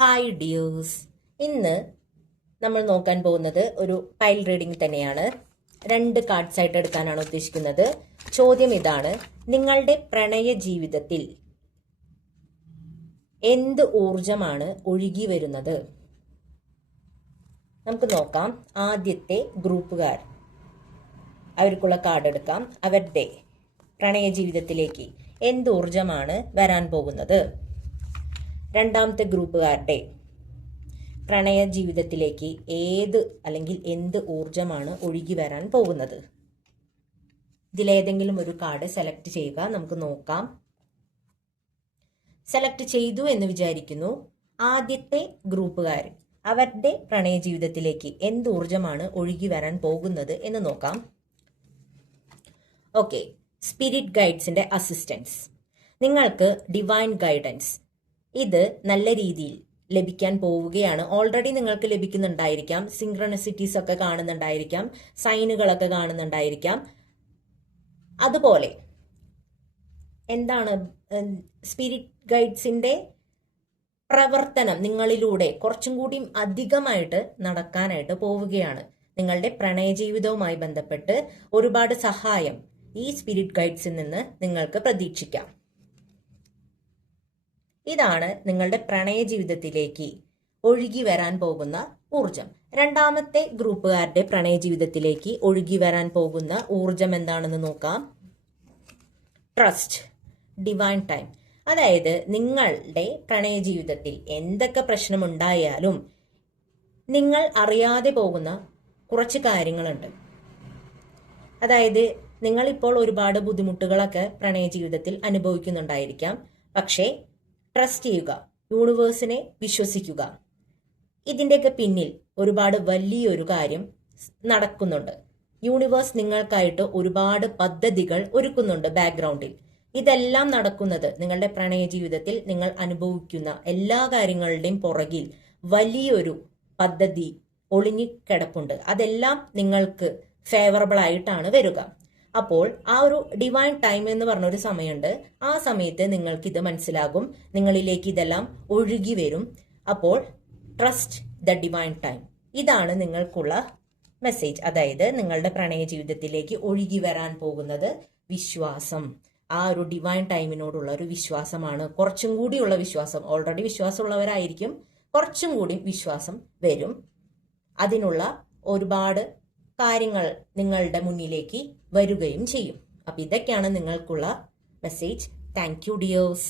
Hi dears. ഇന്ന് നമ്മൾ നോക്കാൻ പോകുന്നത് ഒരു പൈൽ റീഡിംഗ് തന്നെയാണ്. 2 കാർഡ്സ് ആയിട്ട് എടുക്കാനാണ് ഉദ്ദേശിക്കുന്നത്. ചോദ്യം ഇതാണ്: നിങ്ങളുടെ പ്രണയ ജീവിതത്തിൽ എന്ത് ഊർജമാണ് ഒഴുകി വരുന്നത്? നമുക്ക് നോക്കാം. ആദ്യത്തെ ഗ്രൂപ്പുകാർ, അവർക്കുള്ള കാർഡ് എടുക്കാം. അവരുടെ പ്രണയ ജീവിതത്തിലേക്ക് എന്ത് ഊർജമാണ് വരാൻ പോകുന്നത്? രണ്ടാമത്തെ ഗ്രൂപ്പുകാരുടെ പ്രണയ ജീവിതത്തിലേക്ക് എന്ത് ഊർജമാണ് ഒഴുകി വരാൻ പോകുന്നത്? ഇതിലേതെങ്കിലും ഒരു കാർഡ് സെലക്ട് ചെയ്യുക. നമുക്ക് നോക്കാം. സെലക്ട് ചെയ്തു എന്ന് വിചാരിക്കുന്നു. ആദ്യത്തെ ഗ്രൂപ്പുകാർ, അവരുടെ പ്രണയ ജീവിതത്തിലേക്ക് എന്ത് ഊർജമാണ് ഒഴുകി വരാൻ പോകുന്നത് എന്ന് നോക്കാം. ഓക്കെ, സ്പിരിറ്റ് ഗൈഡ്സിന്റെ അസിസ്റ്റൻസ്. നിങ്ങൾക്ക് ഡിവൈൻ ഗൈഡൻസ് ഇത് നല്ല രീതിയിൽ ലഭിക്കാൻ പോവുകയാണ്. ഓൾറെഡി നിങ്ങൾക്ക് ലഭിക്കുന്നുണ്ടായിരിക്കാം. സിങ്ക്രണസിറ്റീസ് ഒക്കെ കാണുന്നുണ്ടായിരിക്കാം, സൈനുകളൊക്കെ കാണുന്നുണ്ടായിരിക്കാം. അതുപോലെ എന്താണ് സ്പിരിറ്റ് ഗൈഡ്സിന്റെ പ്രവർത്തനം നിങ്ങളിലൂടെ കുറച്ചും കൂടി അധികമായിട്ട് നടക്കാനായിട്ട് പോവുകയാണ്. നിങ്ങളുടെ പ്രണയ ജീവിതവുമായി ബന്ധപ്പെട്ട് ഒരുപാട് സഹായം ഈ സ്പിരിറ്റ് ഗൈഡ്സിൽ നിന്ന് നിങ്ങൾക്ക് പ്രതീക്ഷിക്കാം. ഇതാണ് നിങ്ങളുടെ പ്രണയ ജീവിതത്തിലേക്ക് ഒഴുകി വരാൻ പോകുന്ന ഊർജം. രണ്ടാമത്തെ ഗ്രൂപ്പുകാരുടെ പ്രണയ ജീവിതത്തിലേക്ക് ഒഴുകി വരാൻ പോകുന്ന ഊർജം എന്താണെന്ന് നോക്കാം. Trust, divine time. അതായത് നിങ്ങളുടെ പ്രണയ ജീവിതത്തിൽ എന്തൊക്കെ പ്രശ്നമുണ്ടായാലും നിങ്ങൾ അറിയാതെ പോകുന്ന കുറച്ച് കാര്യങ്ങളുണ്ട്. അതായത് നിങ്ങളിപ്പോൾ ഒരുപാട് ബുദ്ധിമുട്ടുകളൊക്കെ പ്രണയ ജീവിതത്തിൽ അനുഭവിക്കുന്നുണ്ടായിരിക്കാം. പക്ഷേ ട്രസ്റ്റ് ചെയ്യുക, യൂണിവേഴ്സിനെ വിശ്വസിക്കുക. ഇതിൻ്റെയൊക്കെ പിന്നിൽ ഒരുപാട് വലിയൊരു കാര്യം നടക്കുന്നുണ്ട്. യൂണിവേഴ്സ് നിങ്ങൾക്കായിട്ട് ഒരുപാട് പദ്ധതികൾ ഒരുക്കുന്നുണ്ട് ബാക്ക്ഗ്രൗണ്ടിൽ. ഇതെല്ലാം നടക്കുന്നത് നിങ്ങളുടെ പ്രണയ ജീവിതത്തിൽ നിങ്ങൾ അനുഭവിക്കുന്ന എല്ലാ കാര്യങ്ങളുടെയും പുറകിൽ വലിയൊരു പദ്ധതി ഒളിഞ്ഞുകിടപ്പുണ്ട്. അതെല്ലാം നിങ്ങൾക്ക് ഫേവറബിൾ ആയിട്ടാണ് വരിക. അപ്പോൾ ആ ഒരു ഡിവൈൻ ടൈം എന്ന് പറഞ്ഞൊരു സമയമുണ്ട്. ആ സമയത്ത് നിങ്ങൾക്ക് ഇത് മനസ്സിലാകും, നിങ്ങളിലേക്ക് ഇതെല്ലാം ഒഴുകി വരും. അപ്പോൾ ട്രസ്റ്റ് ദ ഡിവൈൻ ടൈം, ഇതാണ് നിങ്ങൾക്കുള്ള മെസ്സേജ്. അതായത് നിങ്ങളുടെ പ്രണയ ജീവിതത്തിലേക്ക് ഒഴുകി വരാൻ പോകുന്നത് വിശ്വാസം. ആ ഒരു ഡിവൈൻ ടൈമിനോടുള്ള ഒരു വിശ്വാസമാണ്. കുറച്ചും കൂടിയുള്ള വിശ്വാസം. ഓൾറെഡി വിശ്വാസമുള്ളവരായിരിക്കും, കുറച്ചും കൂടി വിശ്വാസം വരും. അതിനുള്ള ഒരുപാട് കാര്യങ്ങൾ നിങ്ങളുടെ മുന്നിലേക്ക് വരികയും ചെയ്യും. അപ്പൊ ഇതൊക്കെയാണ് നിങ്ങൾക്കുള്ള മെസ്സേജ്. Thank you dears.